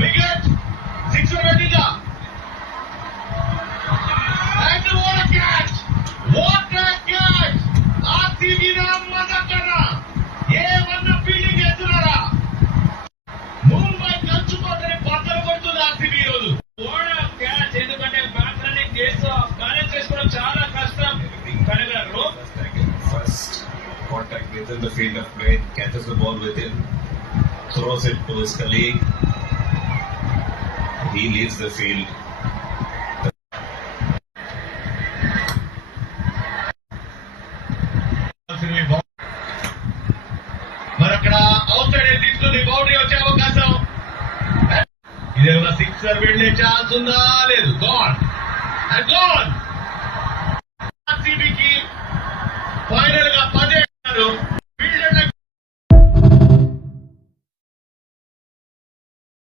Wicket six పెట్టిందా and what a catch RCB నమ్మకన్నా ఏమన్నా ఫీల్డింగ్ చేస్తున్నారా ముంబై కంచుకోటని పక్కన కొడుతుంది ఆర్సీబీ రోజు వాట్ ఎ క్యాచ్ ఎందుకంటే బ్యాట్స్మెన్ చేస్తూ బ్యాలెన్స్ చేసుకోవడం చాలా కష్టం First contact within the field of play, catches the ball within, throws it to his colleague. He leaves the field. మరి అక్కడ అవుట్ సైడ్ తీసుకుని బౌండరీ వచ్చే అవకాశం ఇదేమన్నా సిక్సర్ వెళ్లే ఛాన్స్ ఉందా లేదు గాన్